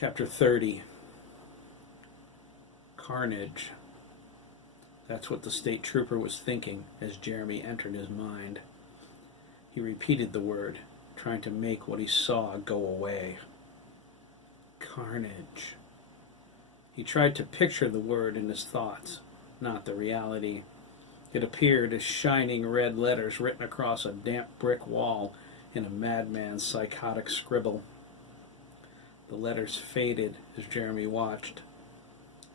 Chapter 30. Carnage. That's what the state trooper was thinking as Jeremy entered his mind. He repeated the word, trying to make what he saw go away. Carnage. He tried to picture the word in his thoughts, not the reality. It appeared as shining red letters written across a damp brick wall in a madman's psychotic scribble. The letters faded as Jeremy watched.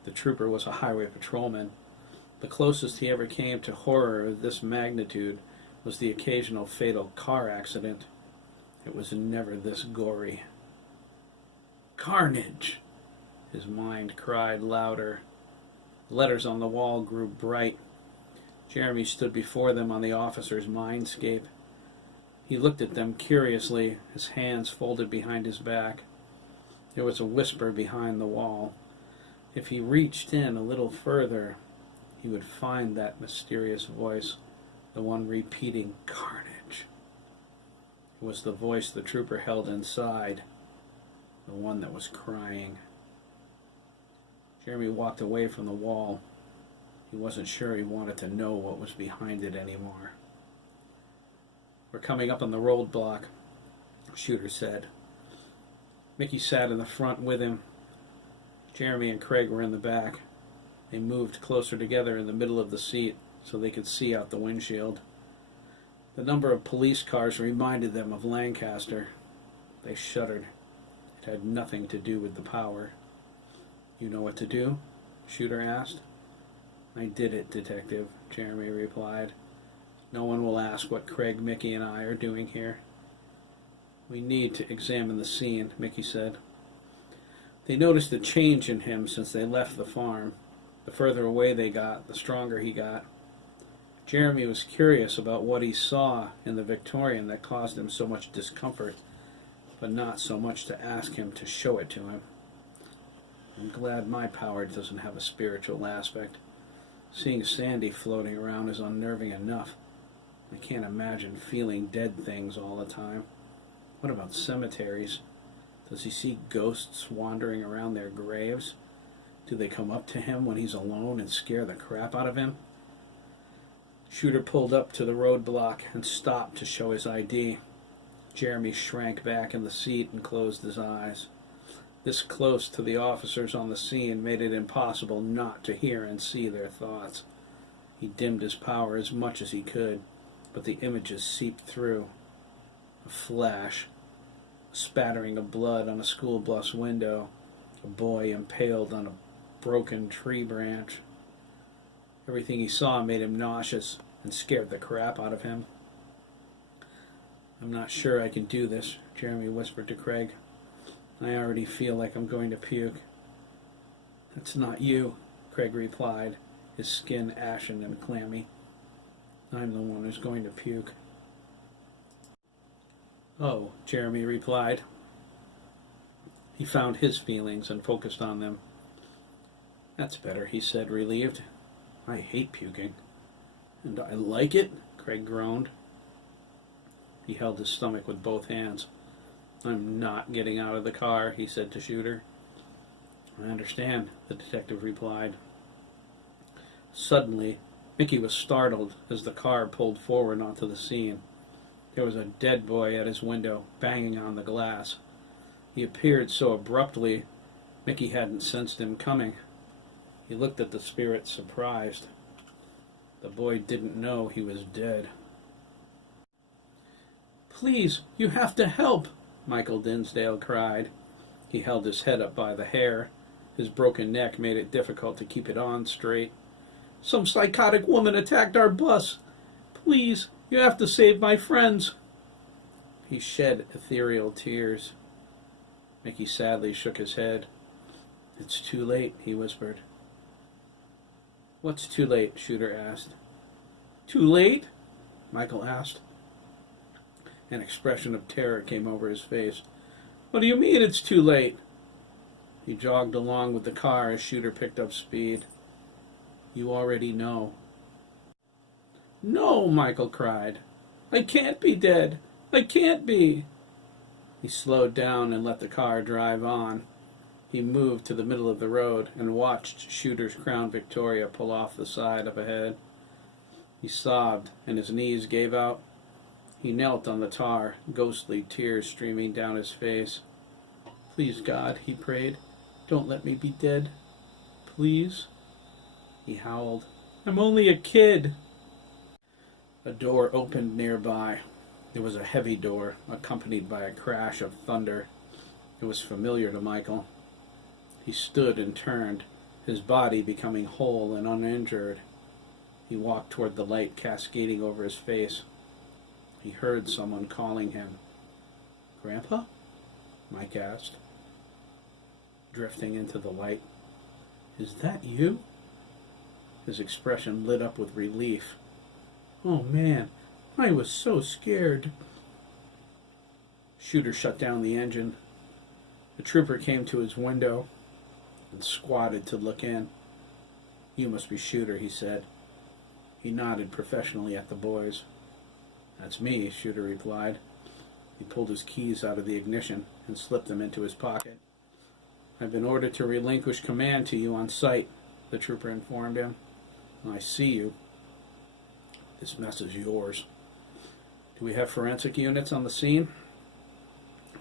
The trooper was a highway patrolman. The closest he ever came to horror of this magnitude was the occasional fatal car accident. It was never this gory. Carnage! His mind cried louder. The letters on the wall grew bright. Jeremy stood before them on the officer's mindscape. He looked at them curiously, his hands folded behind his back. There was a whisper behind the wall. If he reached in a little further, he would find that mysterious voice, the one repeating carnage. It was the voice the trooper held inside, the one that was crying. Jeremy walked away from the wall. He wasn't sure he wanted to know what was behind it anymore. "We're coming up on the roadblock," Shooter said. Mickey sat in the front with him. Jeremy and Craig were in the back. They moved closer together in the middle of the seat so they could see out the windshield. The number of police cars reminded them of Lancaster. They shuddered. It had nothing to do with the power. "You know what to do?" Shooter asked. "I did it, Detective," Jeremy replied. "No one will ask what Craig, Mickey, and I are doing here." "We need to examine the scene," Mickey said. They noticed a change in him since they left the farm. The further away they got, the stronger he got. Jeremy was curious about what he saw in the Victorian that caused him so much discomfort, but not so much to ask him to show it to him. "I'm glad my power doesn't have a spiritual aspect. Seeing Sandy floating around is unnerving enough. I can't imagine feeling dead things all the time. What about cemeteries? Does he see ghosts wandering around their graves? Do they come up to him when he's alone and scare the crap out of him?" Shooter pulled up to the roadblock and stopped to show his ID. Jeremy shrank back in the seat and closed his eyes. This close to the officers on the scene made it impossible not to hear and see their thoughts. He dimmed his power as much as he could, but the images seeped through. A flash, a spattering of blood on a school bus window, a boy impaled on a broken tree branch. Everything he saw made him nauseous and scared the crap out of him. "I'm not sure I can do this," Jeremy whispered to Craig. "I already feel like I'm going to puke." "That's not you," Craig replied, his skin ashen and clammy. "I'm the one who's going to puke." "Oh," Jeremy replied. He found his feelings and focused on them. "That's better," he said, relieved. "I hate puking." "And I like it?" Craig groaned. He held his stomach with both hands. "I'm not getting out of the car," he said to Shooter. "I understand," the detective replied. Suddenly, Mickey was startled as the car pulled forward onto the scene. There was a dead boy at his window, banging on the glass. He appeared so abruptly, Mickey hadn't sensed him coming. He looked at the spirit, surprised. The boy didn't know he was dead. "Please, you have to help," Michael Dinsdale cried. He held his head up by the hair. His broken neck made it difficult to keep it on straight. "Some psychotic woman attacked our bus. Please, you have to save my friends." He shed ethereal tears. Mickey sadly shook his head. "It's too late," he whispered. "What's too late?" Shooter asked. "Too late?" Michael asked. An expression of terror came over his face. "What do you mean it's too late?" He jogged along with the car as Shooter picked up speed. "You already know." "No," Michael cried. "I can't be dead. I can't be." He slowed down and let the car drive on. He moved to the middle of the road and watched Shooter's Crown Victoria pull off the side up ahead. He sobbed, and his knees gave out. He knelt on the tar, ghostly tears streaming down his face. "Please, God," he prayed, "don't let me be dead. Please." He howled, "I'm only a kid." A door opened nearby. It was a heavy door, accompanied by a crash of thunder. It was familiar to Michael. He stood and turned, his body becoming whole and uninjured. He walked toward the light cascading over his face. He heard someone calling him. "Grandpa?" Mike asked, drifting into the light. "Is that you?" His expression lit up with relief. "Oh, man, I was so scared." Shooter shut down the engine. The trooper came to his window and squatted to look in. "You must be Shooter," he said. He nodded professionally at the boys. "That's me," Shooter replied. He pulled his keys out of the ignition and slipped them into his pocket. "I've been ordered to relinquish command to you on sight," the trooper informed him. "I see you. This mess is yours." "Do we have forensic units on the scene?"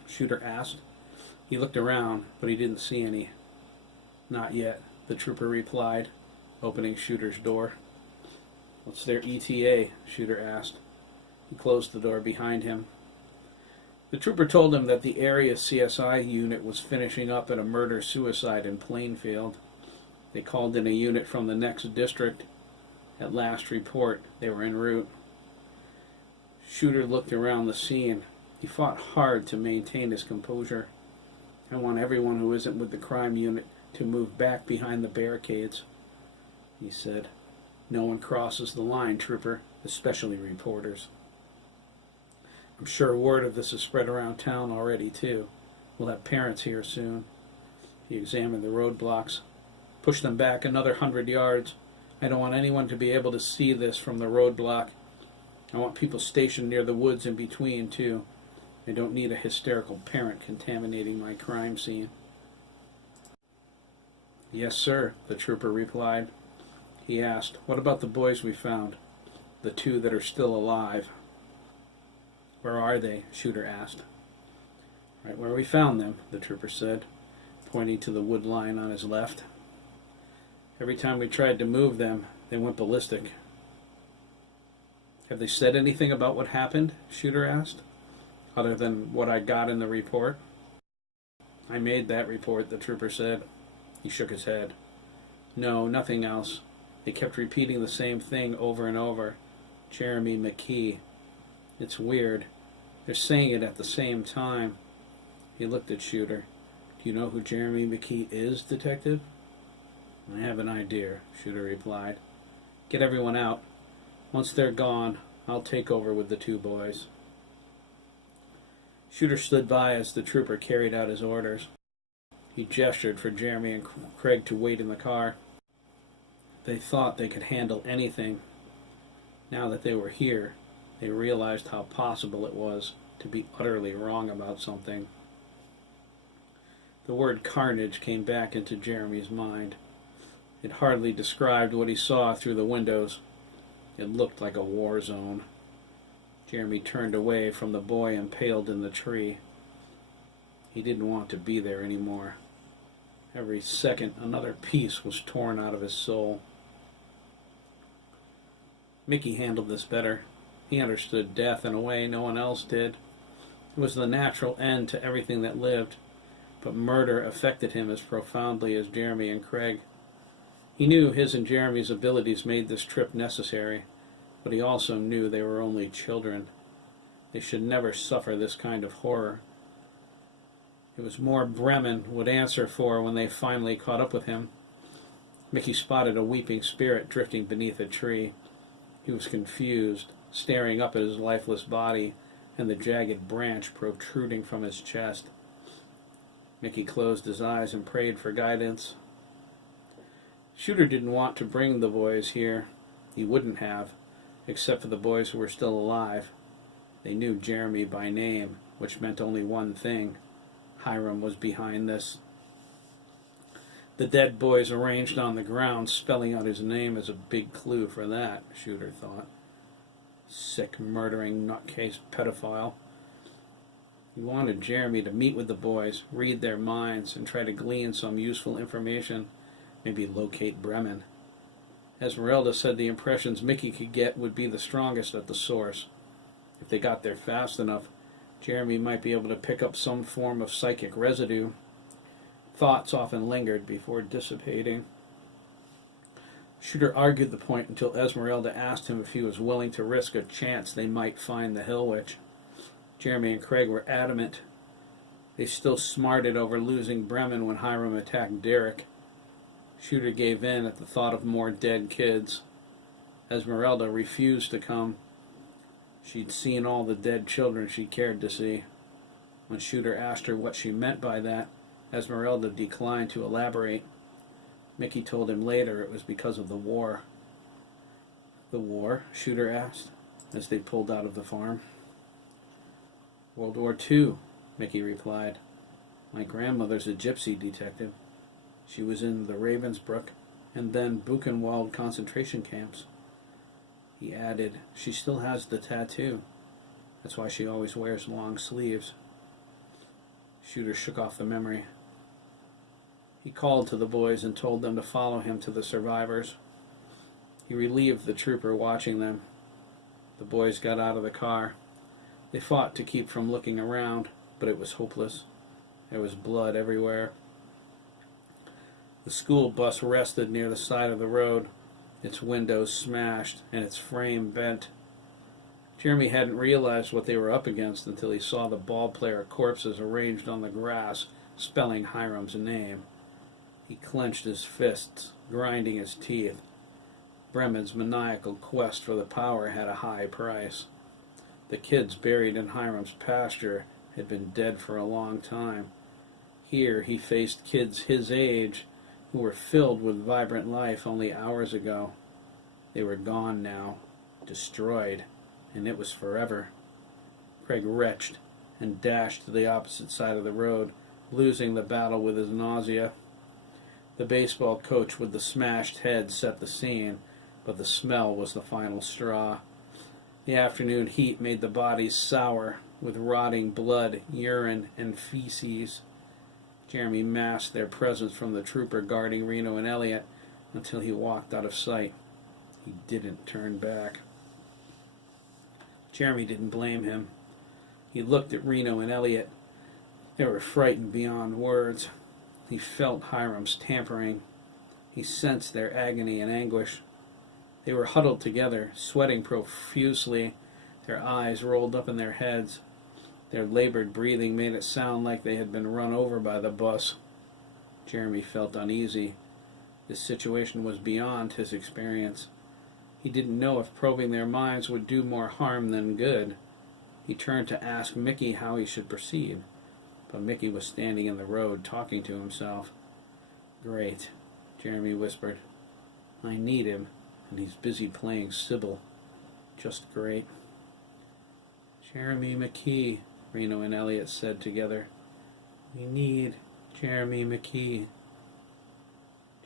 Shooter asked. He looked around, but he didn't see any. "Not yet," the trooper replied, opening Shooter's door. "What's their ETA?" Shooter asked. He closed the door behind him. The trooper told him that the area CSI unit was finishing up at a murder-suicide in Plainfield. They called in a unit from the next district. At last report, they were en route. Shooter looked around the scene. He fought hard to maintain his composure. "I want everyone who isn't with the crime unit to move back behind the barricades," he said. "No one crosses the line, trooper, especially reporters. I'm sure word of this has spread around town already, too. We'll have parents here soon." He examined the roadblocks. "Push them back another 100 yards. I don't want anyone to be able to see this from the roadblock. I want people stationed near the woods in between, too. I don't need a hysterical parent contaminating my crime scene." "Yes, sir," the trooper replied. He asked, "What about the boys we found? The two that are still alive?" "Where are they?" Shooter asked. "Right where we found them," the trooper said, pointing to the wood line on his left. "Every time we tried to move them, they went ballistic." "Have they said anything about what happened?" Shooter asked, "other than what I got in the report?" "I made that report," the trooper said. He shook his head. "No, nothing else. They kept repeating the same thing over and over. Jeremy McKee. It's weird. They're saying it at the same time." He looked at Shooter. "Do you know who Jeremy McKee is, Detective?" "I have an idea," Shooter replied. "Get everyone out. Once they're gone, I'll take over with the two boys." Shooter stood by as the trooper carried out his orders. He gestured for Jeremy and Craig to wait in the car. They thought they could handle anything. Now that they were here, they realized how possible it was to be utterly wrong about something. The word carnage came back into Jeremy's mind. It hardly described what he saw through the windows. It looked like a war zone. Jeremy turned away from the boy impaled in the tree. He didn't want to be there anymore. Every second, another piece was torn out of his soul. Mickey handled this better. He understood death in a way no one else did. It was the natural end to everything that lived, but murder affected him as profoundly as Jeremy and Craig. He knew his and Jeremy's abilities made this trip necessary, but he also knew they were only children. They should never suffer this kind of horror. It was more Bremen would answer for when they finally caught up with him. Mickey spotted a weeping spirit drifting beneath a tree. He was confused, staring up at his lifeless body and the jagged branch protruding from his chest. Mickey closed his eyes and prayed for guidance. Shooter didn't want to bring the boys here. He wouldn't have, except for the boys who were still alive. They knew Jeremy by name, which meant only one thing. Hiram was behind this. The dead boys arranged on the ground, spelling out his name as a big clue for that, Shooter thought. Sick, murdering, nutcase pedophile. He wanted Jeremy to meet with the boys, read their minds, and try to glean some useful information, maybe locate Bremen. Esmeralda said the impressions Mickey could get would be the strongest at the source. If they got there fast enough, Jeremy might be able to pick up some form of psychic residue. Thoughts often lingered before dissipating. Shooter argued the point until Esmeralda asked him if he was willing to risk a chance they might find the Hill Witch. Jeremy and Craig were adamant. They still smarted over losing Bremen when Hiram attacked Derek. Shooter gave in at the thought of more dead kids. Esmeralda refused to come. She'd seen all the dead children she cared to see. When Shooter asked her what she meant by that, Esmeralda declined to elaborate. Mickey told him later it was because of the war. The war? Shooter asked, as they pulled out of the farm. World War II, Mickey replied. My grandmother's a gypsy detective. She was in the Ravensbrück and then Buchenwald concentration camps. He added, she still has the tattoo. That's why she always wears long sleeves. Shooter shook off the memory. He called to the boys and told them to follow him to the survivors. He relieved the trooper watching them. The boys got out of the car. They fought to keep from looking around, but it was hopeless. There was blood everywhere. The school bus rested near the side of the road, its windows smashed and its frame bent. Jeremy hadn't realized what they were up against until he saw the ballplayer corpses arranged on the grass, spelling Hiram's name. He clenched his fists, grinding his teeth. Bremen's maniacal quest for the power had a high price. The kids buried in Hiram's pasture had been dead for a long time. Here he faced kids his age who were filled with vibrant life only hours ago. They were gone now, destroyed, and it was forever. Craig retched and dashed to the opposite side of the road, losing the battle with his nausea. The baseball coach with the smashed head set the scene, but the smell was the final straw. The afternoon heat made the bodies sour, with rotting blood, urine, and feces. Jeremy masked their presence from the trooper guarding Reno and Elliot until he walked out of sight. He didn't turn back. Jeremy didn't blame him. He looked at Reno and Elliot. They were frightened beyond words. He felt Hiram's tampering. He sensed their agony and anguish. They were huddled together, sweating profusely, their eyes rolled up in their heads. Their labored breathing made it sound like they had been run over by the bus. Jeremy felt uneasy. This situation was beyond his experience. He didn't know if probing their minds would do more harm than good. He turned to ask Mickey how he should proceed, but Mickey was standing in the road talking to himself. Great, Jeremy whispered. I need him, and he's busy playing Sybil. Just great. Jeremy McKee, Reno and Elliot said together. We need Jeremy McKee.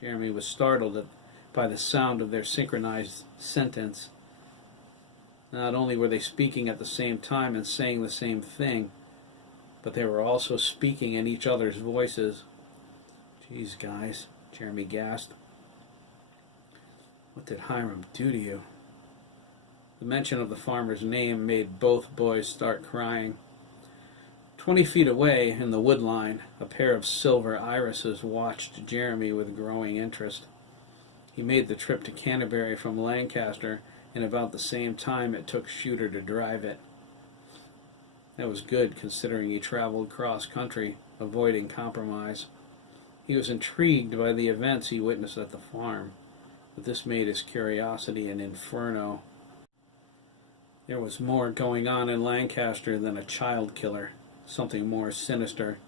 Jeremy was startled by the sound of their synchronized sentence. Not only were they speaking at the same time and saying the same thing, but they were also speaking in each other's voices. Geez, guys, Jeremy gasped. What did Hiram do to you? The mention of the farmer's name made both boys start crying. 20 feet away, in the wood line, a pair of silver irises watched Jeremy with growing interest. He made the trip to Canterbury from Lancaster in about the same time it took Shooter to drive it. That was good, considering he traveled cross-country, avoiding compromise. He was intrigued by the events he witnessed at the farm, but this made his curiosity an inferno. There was more going on in Lancaster than a child killer, something more sinister,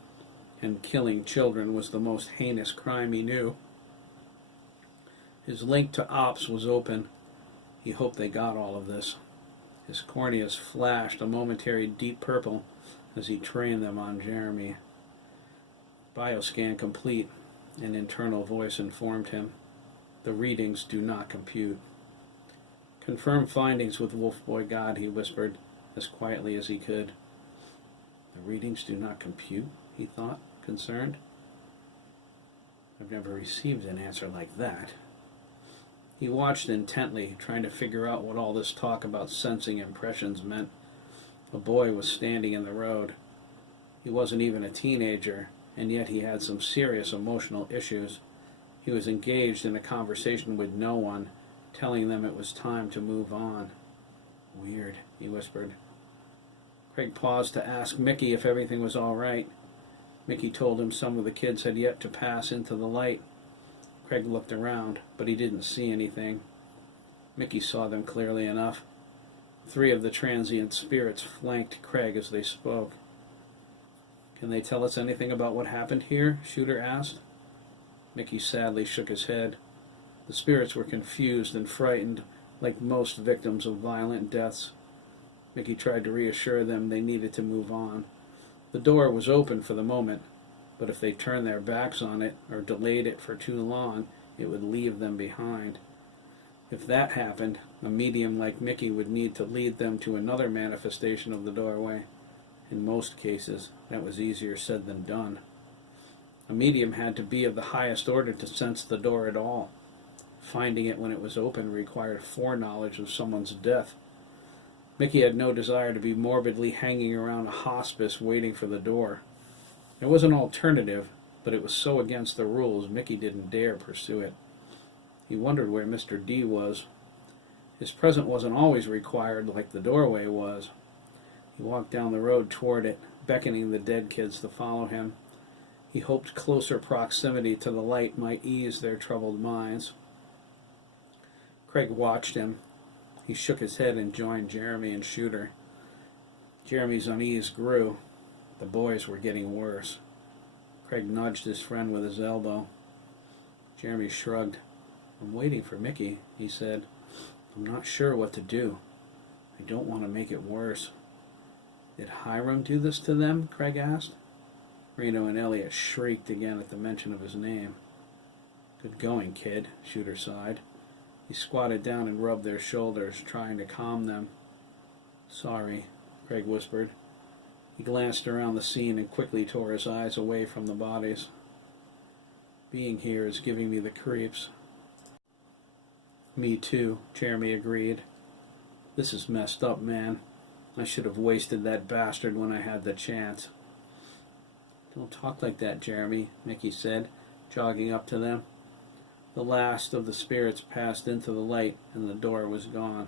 and killing children was the most heinous crime he knew. His link to ops was open. He hoped they got all of this. His corneas flashed a momentary deep purple as he trained them on Jeremy. Bioscan complete. An internal voice informed him. The readings do not compute. Confirm findings with Wolf Boy God, he whispered, as quietly as he could. The readings do not compute, he thought, concerned. I've never received an answer like that. He watched intently, trying to figure out what all this talk about sensing impressions meant. A boy was standing in the road. He wasn't even a teenager, and yet he had some serious emotional issues. He was engaged in a conversation with no one, telling them it was time to move on. Weird, he whispered. Craig paused to ask Mickey if everything was all right. Mickey told him some of the kids had yet to pass into the light. Craig looked around, but he didn't see anything. Mickey saw them clearly enough. 3 of the transient spirits flanked Craig as they spoke. Can they tell us anything about what happened here? Shooter asked. Mickey sadly shook his head. The spirits were confused and frightened, like most victims of violent deaths. Mickey tried to reassure them they needed to move on. The door was open for the moment, but if they turned their backs on it or delayed it for too long, it would leave them behind. If that happened, a medium like Mickey would need to lead them to another manifestation of the doorway. In most cases, that was easier said than done. A medium had to be of the highest order to sense the door at all. Finding it when it was open required foreknowledge of someone's death. Mickey had no desire to be morbidly hanging around a hospice waiting for the door. There was an alternative, but it was so against the rules Mickey didn't dare pursue it. He wondered where Mr. D was. His presence wasn't always required like the doorway was. He walked down the road toward it, beckoning the dead kids to follow him. He hoped closer proximity to the light might ease their troubled minds. Craig watched him. He shook his head and joined Jeremy and Shooter. Jeremy's unease grew. The boys were getting worse. Craig nudged his friend with his elbow. Jeremy shrugged. I'm waiting for Mickey, he said. I'm not sure what to do. I don't want to make it worse. Did Hiram do this to them? Craig asked. Reno and Elliot shrieked again at the mention of his name. Good going, kid, Shooter sighed. He squatted down and rubbed their shoulders, trying to calm them. Sorry, Craig whispered. He glanced around the scene and quickly tore his eyes away from the bodies. Being here is giving me the creeps. Me too, Jeremy agreed. This is messed up, man. I should have wasted that bastard when I had the chance. Don't talk like that, Jeremy, Mickey said, jogging up to them. The last of the spirits passed into the light, and the door was gone.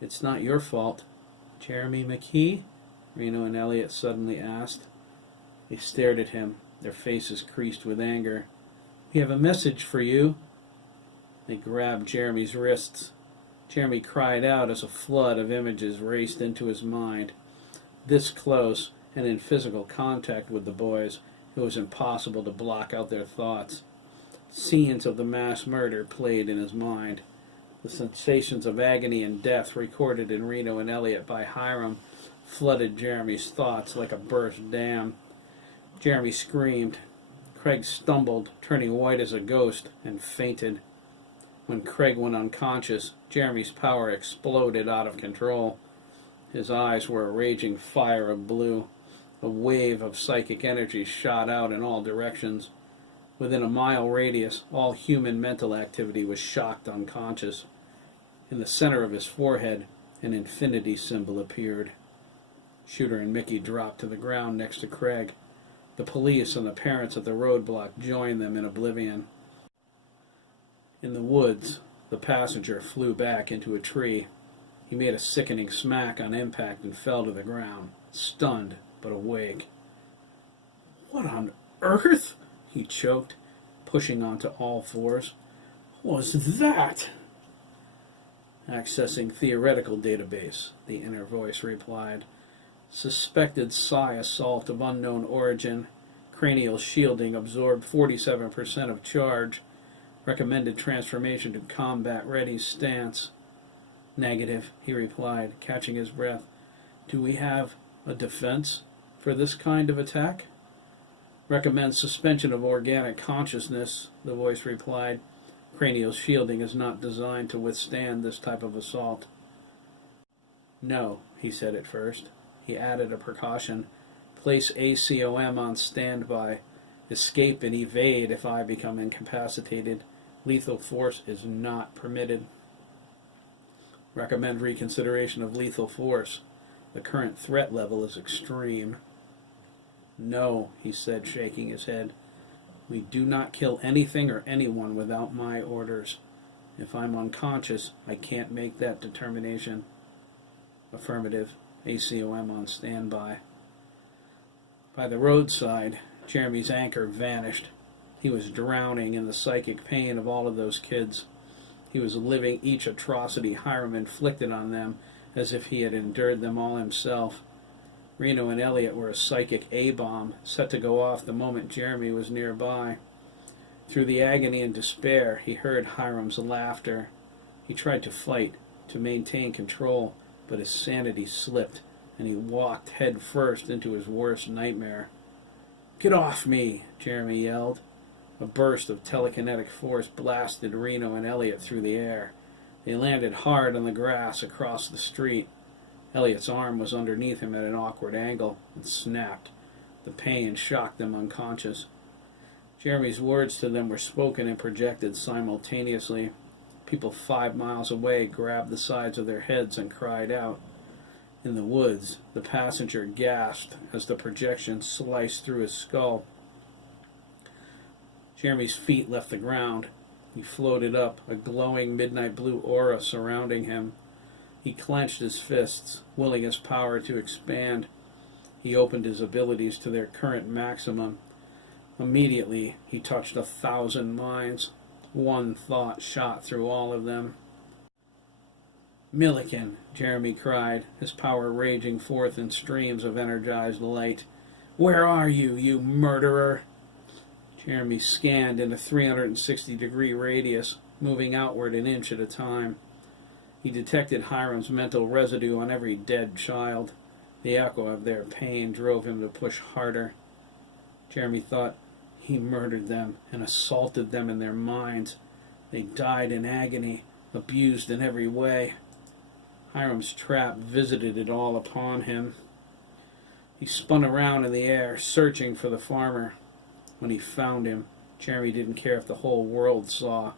It's not your fault. Jeremy McKee? Reno and Elliot suddenly asked. They stared at him, their faces creased with anger. We have a message for you. They grabbed Jeremy's wrists. Jeremy cried out as a flood of images raced into his mind. This close, and in physical contact with the boys, it was impossible to block out their thoughts. Scenes of the mass murder played in his mind. The sensations of agony and death recorded in Reno and Elliot by Hiram flooded Jeremy's thoughts like a burst dam. Jeremy screamed. Craig stumbled, turning white as a ghost, and fainted. When Craig went unconscious, Jeremy's power exploded out of control. His eyes were a raging fire of blue. A wave of psychic energy shot out in all directions. Within a mile radius, all human mental activity was shocked unconscious. In the center of his forehead, an infinity symbol appeared. Shooter and Mickey dropped to the ground next to Craig. The police and the parents at the roadblock joined them in oblivion. In the woods, the passenger flew back into a tree. He made a sickening smack on impact and fell to the ground, stunned but awake. What on earth? He choked, pushing onto all fours. What was that? Accessing theoretical database, the inner voice replied. Suspected psi assault of unknown origin. Cranial shielding absorbed 47% of charge. Recommended transformation to combat-ready stance. Negative, he replied, catching his breath. Do we have a defense for this kind of attack? Recommend suspension of organic consciousness, the voice replied. Cranial shielding is not designed to withstand this type of assault. No, he said at first. He added a precaution. Place ACOM on standby. Escape and evade if I become incapacitated. Lethal force is not permitted. Recommend reconsideration of lethal force. The current threat level is extreme. No, he said, shaking his head. We do not kill anything or anyone without my orders. If I'm unconscious, I can't make that determination. Affirmative. ACOM on standby. By the roadside, Jeremy's anchor vanished. He was drowning in the psychic pain of all of those kids. He was living each atrocity Hiram inflicted on them as if he had endured them all himself. Reno and Elliot were a psychic A-bomb set to go off the moment Jeremy was nearby. Through the agony and despair, he heard Hiram's laughter. He tried to fight, to maintain control, but his sanity slipped, and he walked head first into his worst nightmare. "Get off me!" Jeremy yelled. A burst of telekinetic force blasted Reno and Elliot through the air. They landed hard on the grass across the street. Elliot's arm was underneath him at an awkward angle and snapped. The pain shocked them unconscious. Jeremy's words to them were spoken and projected simultaneously. People 5 miles away grabbed the sides of their heads and cried out. In the woods, the passenger gasped as the projection sliced through his skull. Jeremy's feet left the ground. He floated up, a glowing midnight blue aura surrounding him. He clenched his fists, willing his power to expand. He opened his abilities to their current maximum. Immediately, he touched 1,000 minds. One thought shot through all of them. "Milliken," Jeremy cried, his power raging forth in streams of energized light. "Where are you, you murderer?" Jeremy scanned in a 360-degree radius, moving outward an inch at a time. He detected Hiram's mental residue on every dead child. The echo of their pain drove him to push harder. Jeremy thought, he murdered them and assaulted them in their minds. They died in agony, abused in every way. Hiram's trap visited it all upon him. He spun around in the air, searching for the farmer. When he found him, Jeremy didn't care if the whole world saw.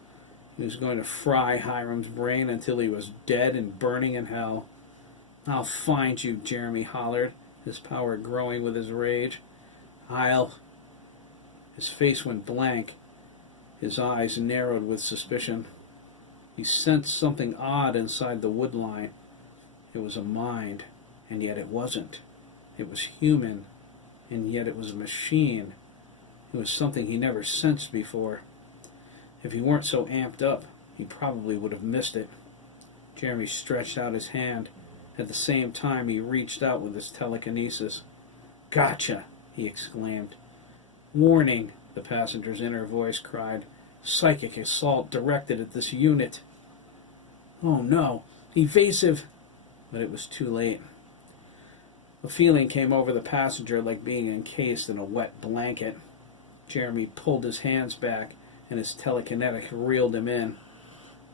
He was going to fry Hiram's brain until he was dead and burning in hell. "I'll find you," Jeremy hollered, his power growing with his rage. His face went blank. His eyes narrowed with suspicion. He sensed something odd inside the wood line. It was a mind, and yet it wasn't. It was human, and yet it was a machine. It was something he never sensed before. If he weren't so amped up, he probably would have missed it. Jeremy stretched out his hand. At the same time, he reached out with his telekinesis. "Gotcha!" he exclaimed. "Warning!" the passenger's inner voice cried. "Psychic assault directed at this unit." "Oh no! Evasive!" But it was too late. A feeling came over the passenger like being encased in a wet blanket. Jeremy pulled his hands back, and his telekinetic reeled him in.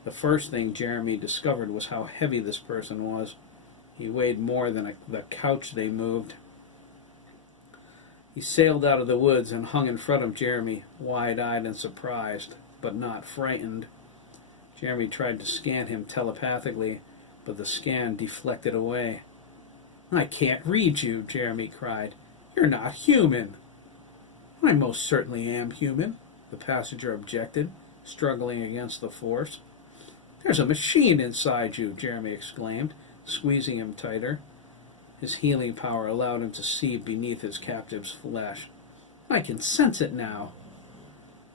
The first thing Jeremy discovered was how heavy this person was. He weighed more than the couch they moved. He sailed out of the woods and hung in front of Jeremy, wide-eyed and surprised, but not frightened. Jeremy tried to scan him telepathically, but the scan deflected away. "I can't read you," Jeremy cried. "You're not human." "I most certainly am human," the passenger objected, struggling against the force. "There's a machine inside you," Jeremy exclaimed, squeezing him tighter. His healing power allowed him to see beneath his captive's flesh. "I can sense it now."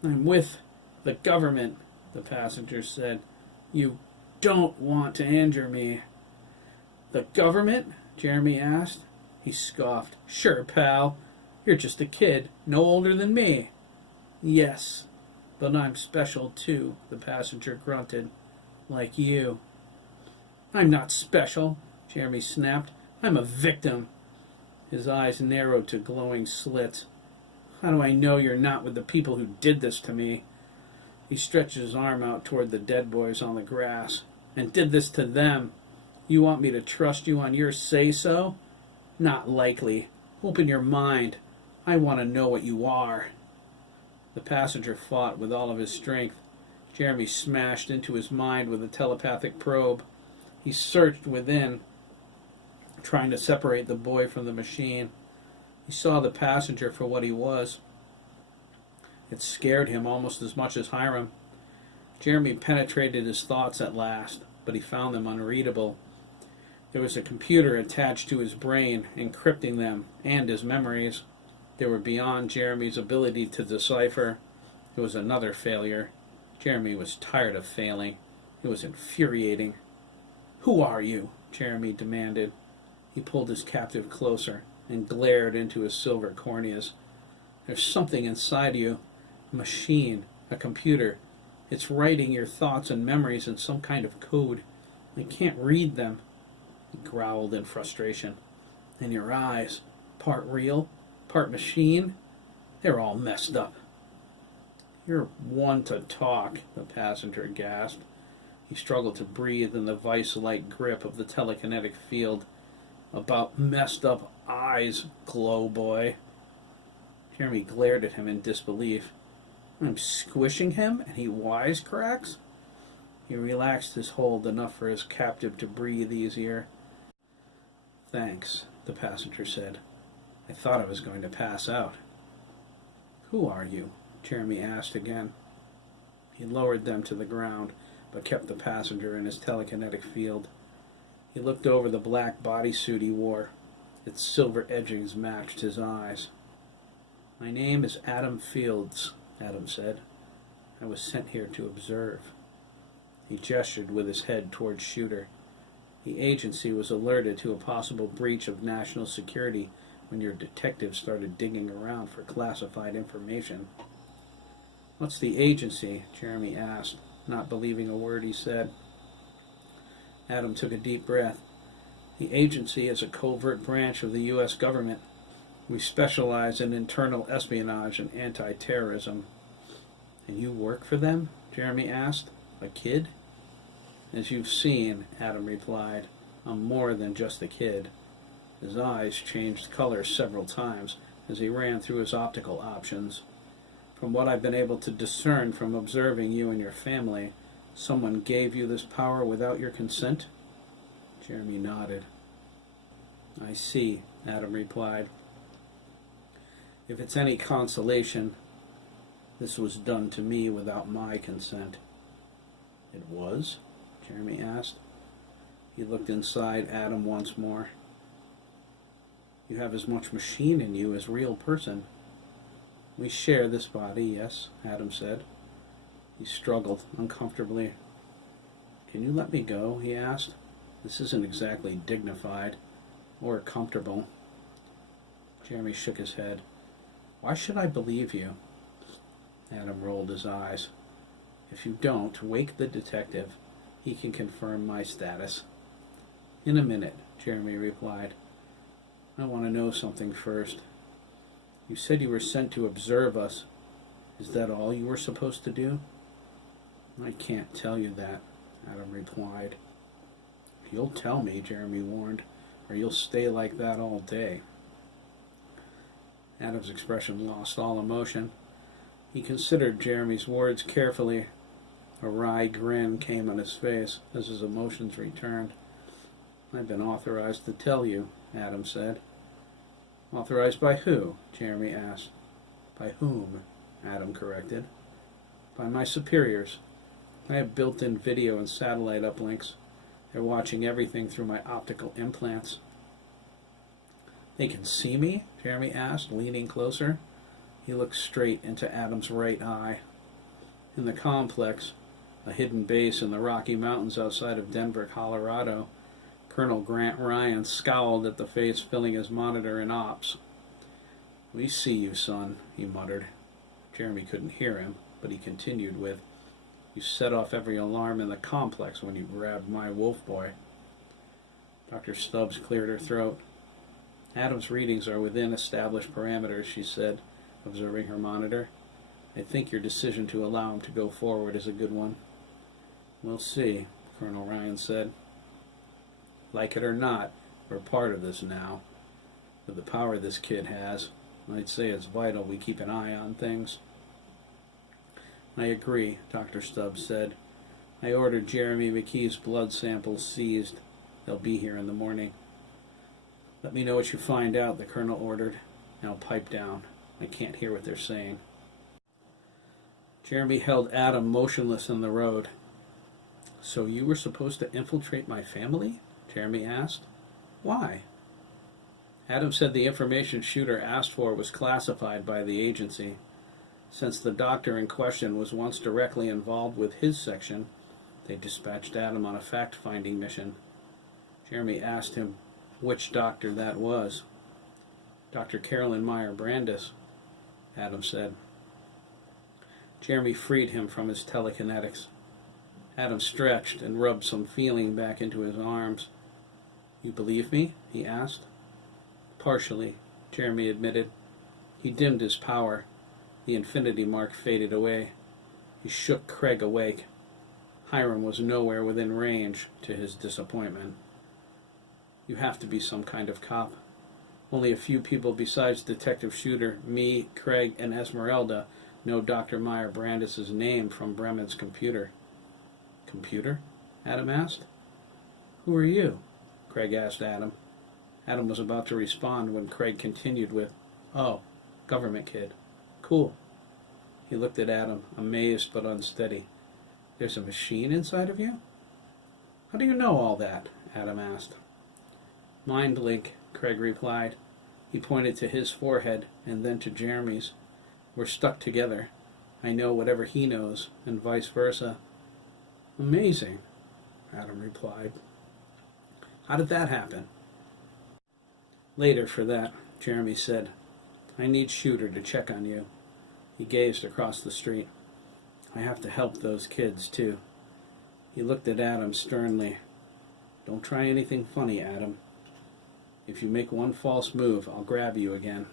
"I'm with the government," the passenger said. "You don't want to injure me." "The government?" Jeremy asked. He scoffed. "Sure, pal. You're just a kid, no older than me." "Yes, but I'm special too," the passenger grunted. "Like you." "I'm not special," Jeremy snapped. "I'm a victim." His eyes narrowed to glowing slits. How do I know you're not with the people who did this to me? He stretched his arm out toward the dead boys on the grass. And did this to them. You want me to trust you on your say-so? Not likely. Open your mind. I want to know what you are. The passenger fought with all of his strength. Jeremy smashed into his mind with a telepathic probe. He searched within, trying to separate the boy from the machine. He saw the passenger for what he was. It scared him almost as much as Hiram. Jeremy penetrated his thoughts at last, but he found them unreadable. There was a computer attached to his brain, encrypting them and his memories. They were beyond Jeremy's ability to decipher. It was another failure. Jeremy was tired of failing. It was infuriating. Who are you? Jeremy demanded. He pulled his captive closer and glared into his silver corneas. There's something inside you. A machine. A computer. It's writing your thoughts and memories in some kind of code. I can't read them. He growled in frustration. And your eyes. Part real, part machine. They're all messed up. You're one to talk, the passenger gasped. He struggled to breathe in the vice-like grip of the telekinetic field. About messed up eyes, glow boy. Jeremy glared at him in disbelief. I'm squishing him and he wisecracks? He relaxed his hold enough for his captive to breathe easier. Thanks, the passenger said. I thought I was going to pass out. Who are you? Jeremy asked again. He lowered them to the ground, but kept the passenger in his telekinetic field. He looked over the black bodysuit he wore. Its silver edgings matched his eyes. My name is Adam Fields, Adam said. I was sent here to observe. He gestured with his head toward Shooter. The agency was alerted to a possible breach of national security when your detectives started digging around for classified information. What's the agency? Jeremy asked, not believing a word he said. Adam took a deep breath. The agency is a covert branch of the U.S. government. We specialize in internal espionage and anti-terrorism. And you work for them? Jeremy asked. A kid? As you've seen, Adam replied, I'm more than just a kid. His eyes changed color several times as he ran through his optical options. From what I've been able to discern from observing you and your family, someone gave you this power without your consent? Jeremy nodded. I see, Adam replied. If it's any consolation, this was done to me without my consent. It was? Jeremy asked. He looked inside Adam once more. You have as much machine in you as real person. We share this body, yes, Adam said. He struggled uncomfortably. Can you let me go? He asked. This isn't exactly dignified or comfortable. Jeremy shook his head. Why should I believe you? Adam rolled his eyes. If you don't, wake the detective. He can confirm my status. In a minute, Jeremy replied. I want to know something first. You said you were sent to observe us. Is that all you were supposed to do? I can't tell you that, Adam replied. You'll tell me, Jeremy warned, or you'll stay like that all day. Adam's expression lost all emotion. He considered Jeremy's words carefully. A wry grin came on his face as his emotions returned. I've been authorized to tell you, Adam said. Authorized by who? Jeremy asked. By whom? Adam corrected. By my superiors. I have built-in video and satellite uplinks. They're watching everything through my optical implants. They can see me? Jeremy asked, leaning closer. He looked straight into Adam's right eye. In the complex, a hidden base in the Rocky Mountains outside of Denver, Colorado, Colonel Grant Ryan scowled at the face filling his monitor in ops. We see you, son, he muttered. Jeremy couldn't hear him, but he continued with, You set off every alarm in the complex when you grabbed my wolf boy. Dr. Stubbs cleared her throat. Adam's readings are within established parameters, she said. observing her monitor. I think your decision to allow him to go forward is a good one. We'll see, Colonel Ryan said. Like it or not, we're part of this now. With the power this kid has, I'd say it's vital we keep an eye on things. I agree, Dr. Stubbs said. I ordered Jeremy McKee's blood samples seized. They'll be here in the morning. Let me know what you find out, the colonel ordered. Now pipe down. I can't hear what they're saying. Jeremy held Adam motionless in the road. So you were supposed to infiltrate my family? Jeremy asked. Why? Adam said the information Shooter asked for was classified by the agency. Since the doctor in question was once directly involved with his section, they dispatched Adam on a fact-finding mission. Jeremy asked him which doctor that was. Dr. Carolyn Meyer Brandis, Adam said. Jeremy freed him from his telekinetics. Adam stretched and rubbed some feeling back into his arms. You believe me? He asked. Partially, Jeremy admitted. He dimmed his power. The infinity mark faded away. He shook Craig awake. Hiram was nowhere within range, to his disappointment. You have to be some kind of cop. Only a few people besides Detective Shooter, me, Craig, and Esmeralda know Dr. Meyer Brandis' name from Bremen's computer. Computer? Adam asked. Who are you? Craig asked Adam. Adam was about to respond when Craig continued with, Oh, government kid. Cool. He looked at Adam, amazed but unsteady. There's a machine inside of you? How do you know all that? Adam asked. Mind link, Craig replied. He pointed to his forehead and then to Jeremy's. We're stuck together. I know whatever he knows, and vice versa. Amazing, Adam replied. How did that happen? Later for that, Jeremy said, I need Shooter to check on you. He gazed across the street. I have to help those kids, too. He looked at Adam sternly. Don't try anything funny, Adam. If you make one false move, I'll grab you again.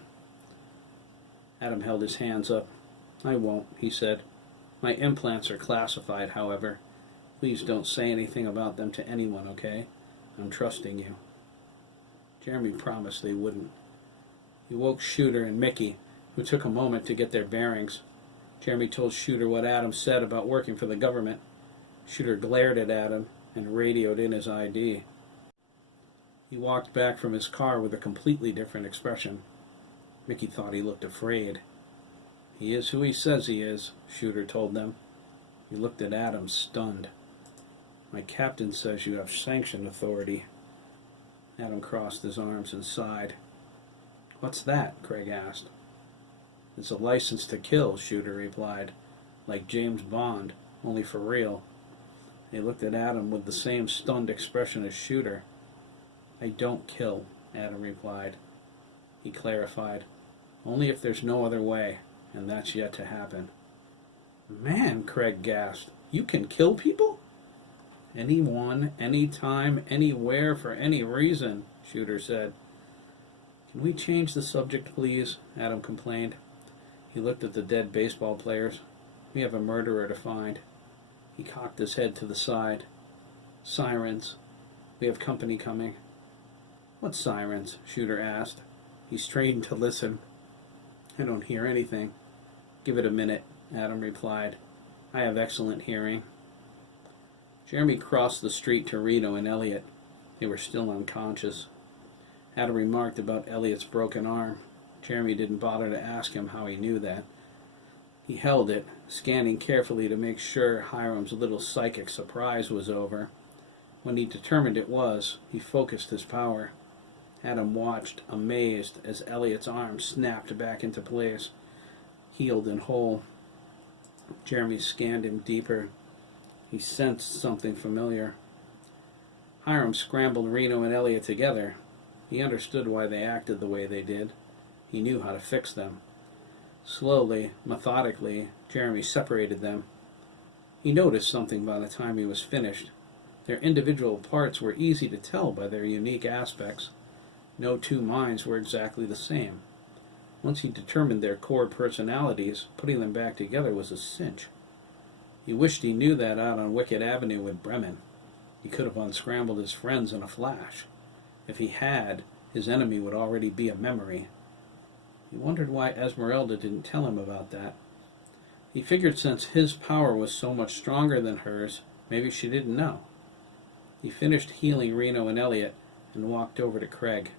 Adam held his hands up. I won't, he said. My implants are classified, however. Please don't say anything about them to anyone, okay? I'm trusting you. Jeremy promised they wouldn't. He woke Shooter and Mickey, who took a moment to get their bearings. Jeremy told Shooter what Adam said about working for the government. Shooter glared at Adam and radioed in his ID. He walked back from his car with a completely different expression. Mickey thought he looked afraid. He is who he says he is, Shooter told them. He looked at Adam, stunned. My captain says you have sanction authority. Adam crossed his arms and sighed. What's that? Craig asked. It's a license to kill, Shooter replied. Like James Bond, only for real. He looked at Adam with the same stunned expression as Shooter. I don't kill, Adam replied. He clarified. Only if there's no other way, and that's yet to happen. Man, Craig gasped. You can kill people? Anyone, anytime, anywhere, for any reason, Shooter said. Can we change the subject, please? Adam complained. He looked at the dead baseball players. We have a murderer to find. He cocked his head to the side. Sirens. We have company coming. What sirens? Shooter asked. He strained to listen. I don't hear anything. Give it a minute, Adam replied. I have excellent hearing. Jeremy crossed the street to Reno and Elliot. They were still unconscious. Adam remarked about Elliot's broken arm. Jeremy didn't bother to ask him how he knew that. He held it, scanning carefully to make sure Hiram's little psychic surprise was over. When he determined it was, he focused his power. Adam watched, amazed, as Elliot's arm snapped back into place, healed and whole. Jeremy scanned him deeper. He sensed something familiar. Hiram scrambled Reno and Elliot together. He understood why they acted the way they did. He knew how to fix them. Slowly, methodically, Jeremy separated them. He noticed something by the time he was finished. Their individual parts were easy to tell by their unique aspects. No two minds were exactly the same. Once he determined their core personalities, putting them back together was a cinch. He wished he knew that out on Wickett Avenue with Bremen. He could have unscrambled his friends in a flash. If he had, his enemy would already be a memory. He wondered why Esmeralda didn't tell him about that. He figured since his power was so much stronger than hers, maybe she didn't know. He finished healing Reno and Elliot and walked over to Craig.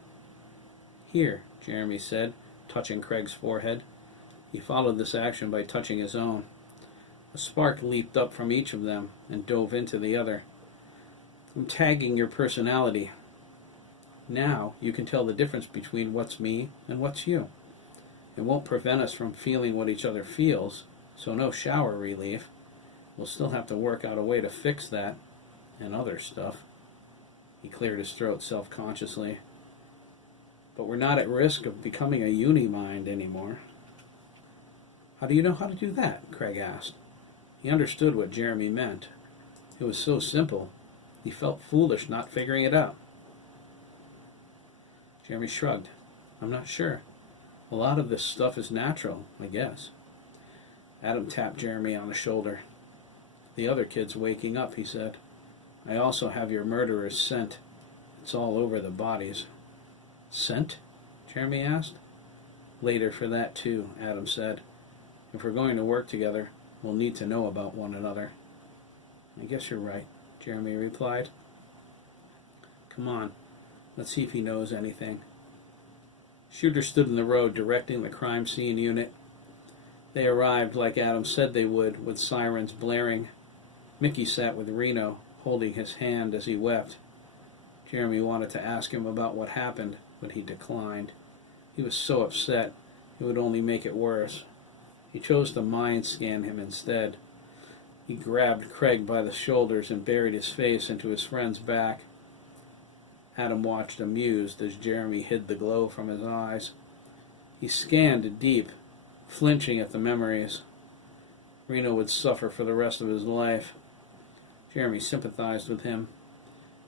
"Here," Jeremy said, touching Craig's forehead. He followed this action by touching his own. A spark leaped up from each of them and dove into the other. "I'm tagging your personality. Now you can tell the difference between what's me and what's you. It won't prevent us from feeling what each other feels, so no shower relief. We'll still have to work out a way to fix that, and other stuff." He cleared his throat self-consciously. "But we're not at risk of becoming a uni-mind anymore." "How do you know how to do that?" Craig asked. He understood what Jeremy meant. It was so simple, he felt foolish not figuring it out. Jeremy shrugged. "I'm not sure. A lot of this stuff is natural, I guess." Adam tapped Jeremy on the shoulder. "The other kid's waking up," he said. "I also have your murderer's scent. It's all over the bodies." "Scent?" Jeremy asked. "Later for that too," Adam said. "If we're going to work together, we'll need to know about one another." "I guess you're right," Jeremy replied. "Come on, let's see if he knows anything." Shooter stood in the road directing the crime scene unit. They arrived like Adam said they would, with sirens blaring. Mickey sat with Reno, holding his hand as he wept. Jeremy wanted to ask him about what happened, but he declined. He was so upset, it would only make it worse. He chose to mind scan him instead. He grabbed Craig by the shoulders and buried his face into his friend's back. Adam watched amused as Jeremy hid the glow from his eyes. He scanned deep, flinching at the memories. Reno would suffer for the rest of his life. Jeremy sympathized with him.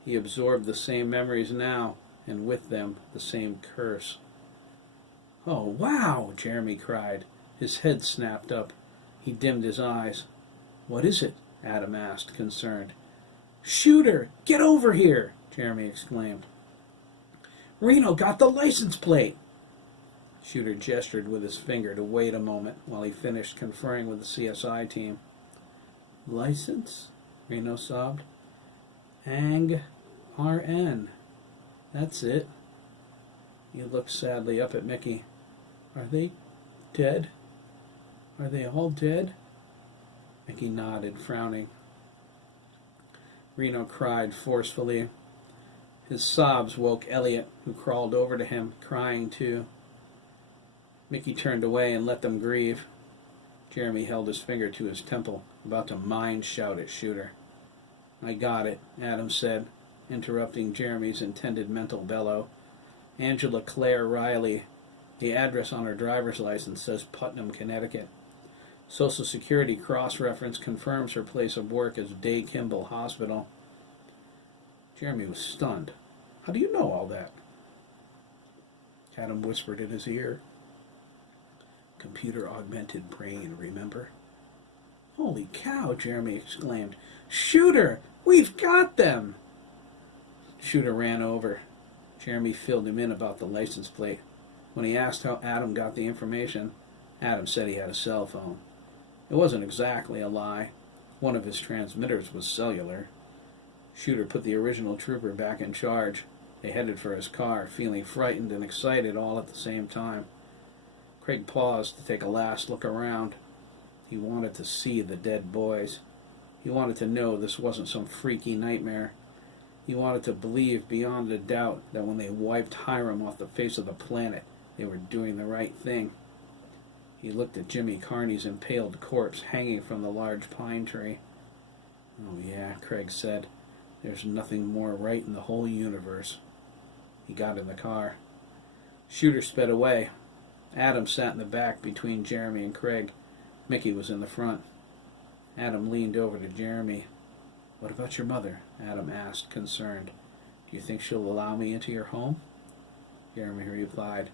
He absorbed the same memories now, and with them the same curse. "Oh, wow!" Jeremy cried. His head snapped up. He dimmed his eyes. "What is it?" Adam asked, concerned. "Shooter! Get over here!" Jeremy exclaimed. "Reno got the license plate!" Shooter gestured with his finger to wait a moment while he finished conferring with the CSI team. "License?" Reno sobbed. "Ang RN. That's it." He looked sadly up at Mickey. "Are they dead? Are they all dead?" Mickey nodded, frowning. Reno cried forcefully. His sobs woke Elliot, who crawled over to him, crying too. Mickey turned away and let them grieve. Jeremy held his finger to his temple, about to mind shout at Shooter. "I got it," Adam said, interrupting Jeremy's intended mental bellow. "Angela Claire Riley. The address on her driver's license says Putnam, Connecticut. Social Security cross-reference confirms her place of work as Day Kimball Hospital." Jeremy was stunned. "How do you know all that?" Adam whispered in his ear. "Computer-augmented brain, remember?" "Holy cow!" Jeremy exclaimed. "Shooter! We've got them!" Shooter ran over. Jeremy filled him in about the license plate. When he asked how Adam got the information, Adam said he had a cell phone. It wasn't exactly a lie. One of his transmitters was cellular. Shooter put the original trooper back in charge. They headed for his car, feeling frightened and excited all at the same time. Craig paused to take a last look around. He wanted to see the dead boys. He wanted to know this wasn't some freaky nightmare. He wanted to believe beyond a doubt that when they wiped Hiram off the face of the planet, they were doing the right thing. He looked at Jimmy Carney's impaled corpse hanging from the large pine tree. "Oh yeah," Craig said. "There's nothing more right in the whole universe." He got in the car. Shooter sped away. Adam sat in the back between Jeremy and Craig. Mickey was in the front. Adam leaned over to Jeremy. "What about your mother?" Adam asked, concerned. "Do you think she'll allow me into your home?" Jeremy replied,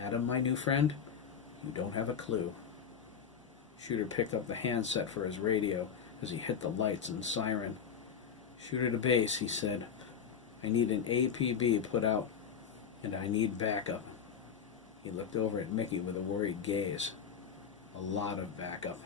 Adam, my new friend, you don't have a clue. Shooter picked up the handset for his radio as he hit the lights and siren. Shooter to base, he said. I need an APB put out, and I need backup. He looked over at Mickey with a worried gaze. A lot of backup.